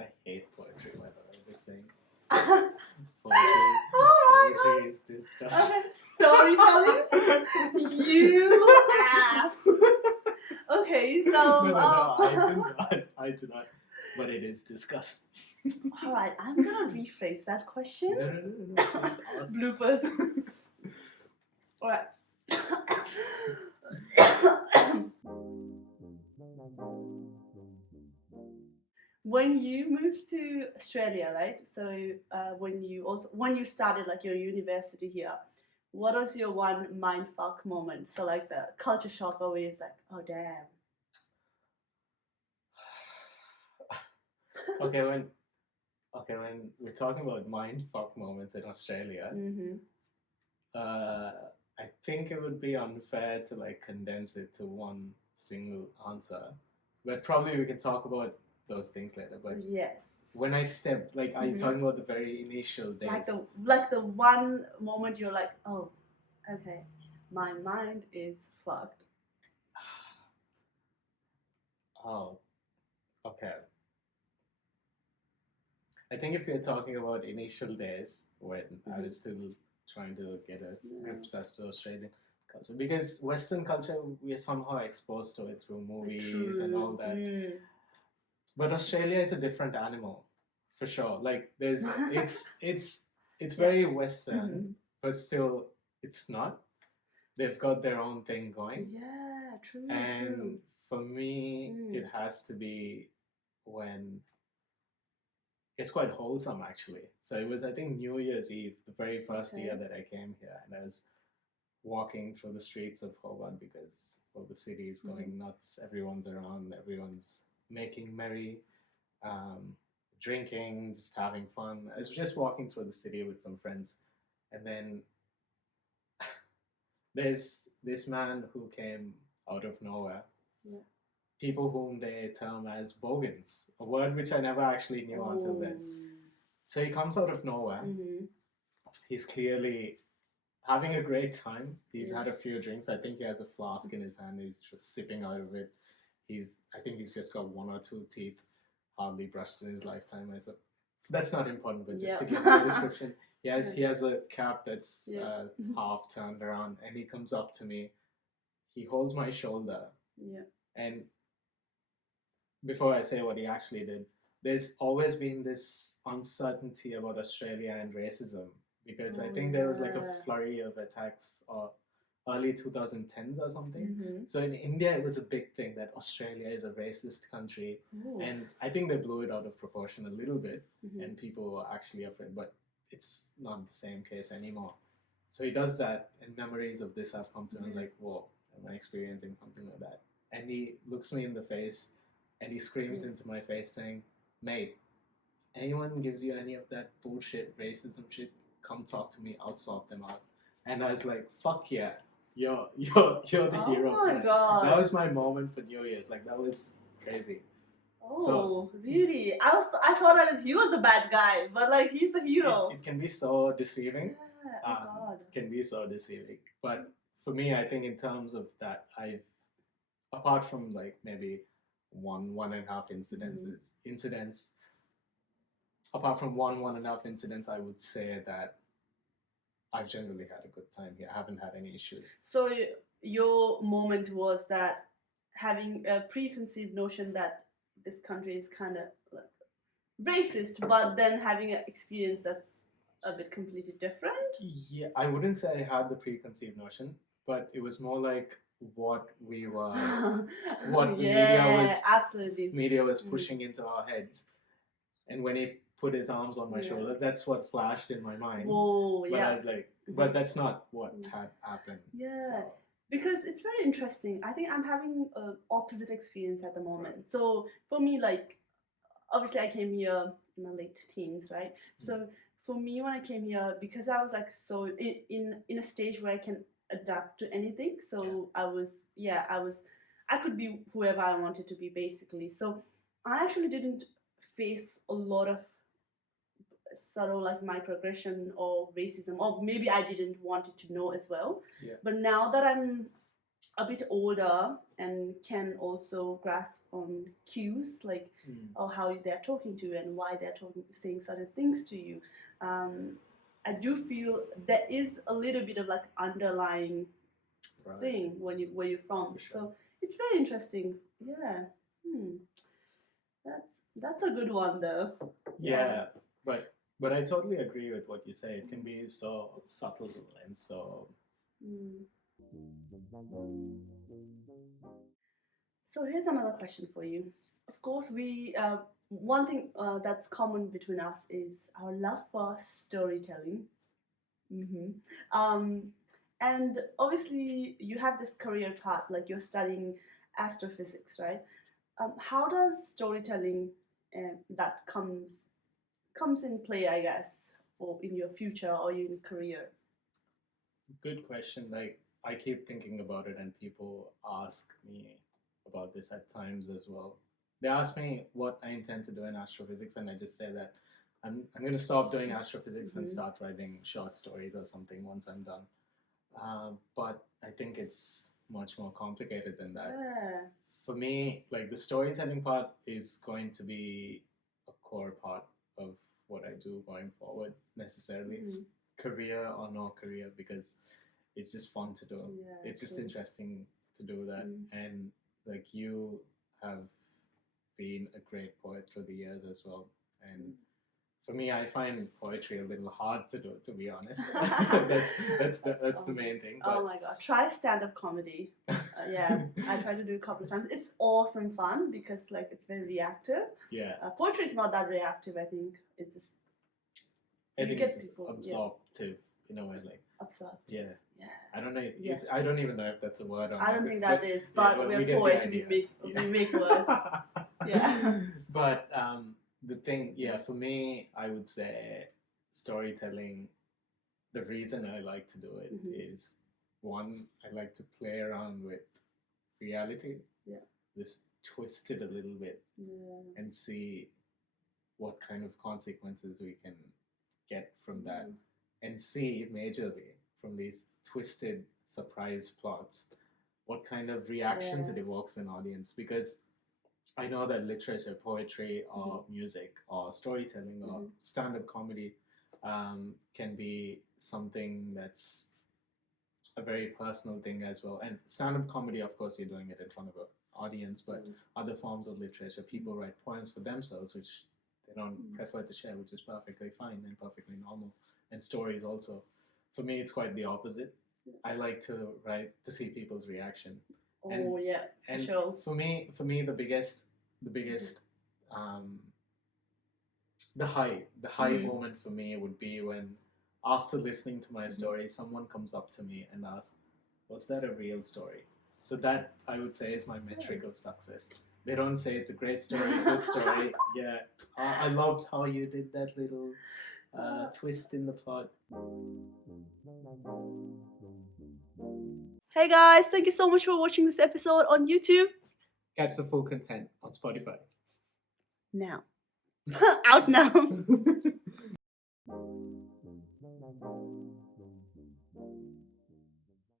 I hate poetry, by the way. Just saying. Oh Poetry is disgusting. Okay, storytelling? You ass! Okay, so... No, I do not. But it is disgusting. Alright, I'm gonna rephrase that question. No. Please ask. Bloopers. Alright. When you moved to Australia, right? So when you started like your university here, what was your one mindfuck moment? So like the culture shock where it's like, oh damn. Okay, when we're talking about mindfuck moments in Australia, Mm-hmm. I think it would be unfair to like condense it to one single answer. But probably we can talk about those things later. But Yes. when I stepped, like, are you talking about the very initial days? Like the one moment you're like, oh, okay, my mind is fucked. Oh, okay. I think if you're talking about initial days when I was still trying to get a grip as to Australian culture, because Western culture we're somehow exposed to it through movies and all that. But Australia is a different animal, for sure. Like it's very Western, but still it's not. They've got their own thing going. Yeah, true. And for me, it has to be when it's quite wholesome, actually. So it was, I think, New Year's Eve, the very first year that I came here, and I was walking through the streets of Hobart because the city is going nuts. Everyone's around, everyone's making merry, drinking, just having fun. I was just walking through the city with some friends, and then there's this man who came out of nowhere. Yeah. People whom they term as bogans, a word which I never actually knew until then. So he comes out of nowhere. He's clearly having a great time. He's had a few drinks. I think he has a flask in his hand. He's just sipping out of it. I think he's just got one or two teeth hardly brushed in his lifetime. That's not important, but just to give you a description. He has a cap that's half turned around, and he comes up to me. He holds my shoulder. Yeah. And before I say what he actually did, there's always been this uncertainty about Australia and racism, because I think there was like a flurry of attacks or early 2010s or something. So in India, it was a big thing that Australia is a racist country. And I think they blew it out of proportion a little bit, and people were actually afraid, but it's not the same case anymore. So he does that, and memories of this have come to him like, whoa, am I experiencing something like that? And he looks me in the face, and he screams into my face saying, mate, anyone gives you any of that bullshit racism shit, come talk to me, I'll sort them out. And I was like, fuck yeah, you're the hero. Oh my god. That was my moment for New Year's. Like, that was crazy. Oh, really? I thought he was the bad guy, but like he's the hero. It can be so deceiving. Yeah, oh god. It can be so deceiving. But for me, I think in terms of that, apart from like maybe one and a half incidents, apart from one and a half incidents, I would say that I've generally had a good time here. I haven't had any issues. So your moment was that having a preconceived notion that this country is kind of like racist, but then having an experience that's a bit completely different? Yeah, I wouldn't say I had the preconceived notion, but it was more like what media was pushing into our heads. And when he put his arms on my shoulder, that's what flashed in my mind. Oh, but I was like, but that's not what had happened. Yeah. So. Because it's very interesting. I think I'm having an opposite experience at the moment. Right. So for me, like, obviously I came here in my late teens, right? So for me, when I came here, because I was like so in a stage where I can adapt to anything. So I could be whoever I wanted to be, basically. So I actually didn't face a lot of subtle like microaggression or racism, or maybe I didn't want it to know as well. Yeah. But now that I'm a bit older and can also grasp on cues like or how they're talking to you and why they're saying certain things to you. I do feel there is a little bit of like underlying thing where you're from. Sure. So it's very interesting. Yeah. That's a good one though. Yeah, but I totally agree with what you say. It can be so subtle and so. So here's another question for you. Of course, we one thing that's common between us is our love for storytelling. And obviously, you have this career path, like you're studying astrophysics, right? How does storytelling that comes in play, I guess, or in your future or in career? Good question. Like I keep thinking about it, and people ask me about this at times as well. They ask me what I intend to do in astrophysics, and I just say that I'm going to stop doing astrophysics and start writing short stories or something once I'm done. But I think it's much more complicated than that. Yeah. For me, like the storytelling part is going to be a core part of what I do going forward, necessarily, career or no career, because it's just fun to do. Yeah, it's just interesting to do that. And like you have been a great poet through the years as well. And for me, I find poetry a little hard to do, to be honest. that's the main thing. But, oh my god, try stand-up comedy. Yeah, I tried to do a couple of times. It's awesome fun because like it's very reactive. Yeah. Poetry is not that reactive. I think it's just. I think it's just absorptive in a way, like. Absorptive. Yeah. Yeah. I don't know. I don't even know if that's a word. I don't think that is, but we're poets. We make words. Yeah. But the thing, for me, I would say storytelling. The reason I like to do it is one, I like to play around with reality. Yeah. Just twist it a little bit and see what kind of consequences we can get from that, and see majorly from these twisted surprise plots what kind of reactions it evokes in audience. Because I know that literature, poetry, or music, or storytelling, or stand-up comedy can be something that's a very personal thing as well. And stand-up comedy, of course, you're doing it in front of an audience, but other forms of literature, people write poems for themselves, which they don't prefer to share, which is perfectly fine and perfectly normal. And stories also. For me, it's quite the opposite. I like to write to see people's reaction. And sure. For me, the biggest, the high moment for me would be when, after listening to my story, someone comes up to me and asks, "Was that a real story?" So that, I would say, is my metric of success. They don't say it's a great story, good story. Yeah, I loved how you did that little twist in the plot. Hey guys, thank you so much for watching this episode on YouTube. Catch the full content on Spotify. Now. Out now.